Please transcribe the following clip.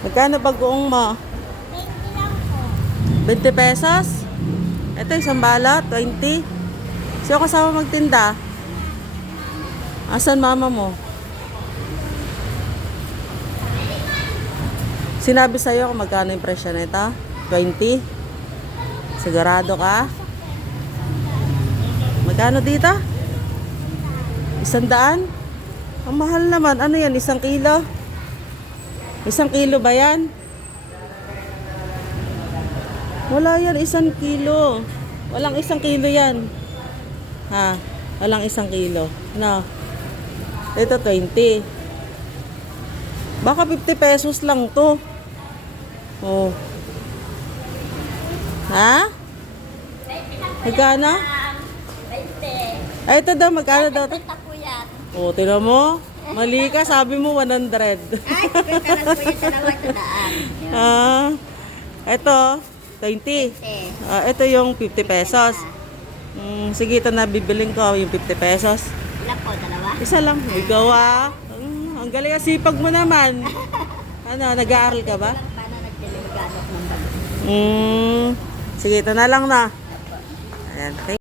Magkano bagoong mo? 20 lang po. 20 pesos? Ito isang balot, 20. Sino kasama magtinda? Asan mama mo? Sinabi sa'yo kung magkano yung presyo nito? 20? Sigurado ka? Magkano dito? 100? Ang mahal naman. Ano yan? 1 kilo? 1 kilo ba yan? Wala yan, 1 kilo. Walang 1 kilo yan. Ha? Walang 1 kilo. No. Ito 20. Baka 50 pesos lang to. Oh. Ha? Magkano? 20. Ay, ito daw. Magkano daw to? Benta po yan. Oh, tira mo. Mali ka. Sabi mo 100. Ay, 50 lang po yan. Dalawa sa daan. Ah. Ito, 20. Ito yung 50 pesos. Sige, ito na bibiling ko yung 50 pesos. Ilan po? Dalawa? Isa lang. Ikaw ang galing ang sipag mo naman. Ano, nag-aaral ka ba? Paano nagdeliganok ng bago? Sige, ito na lang na. Ayan.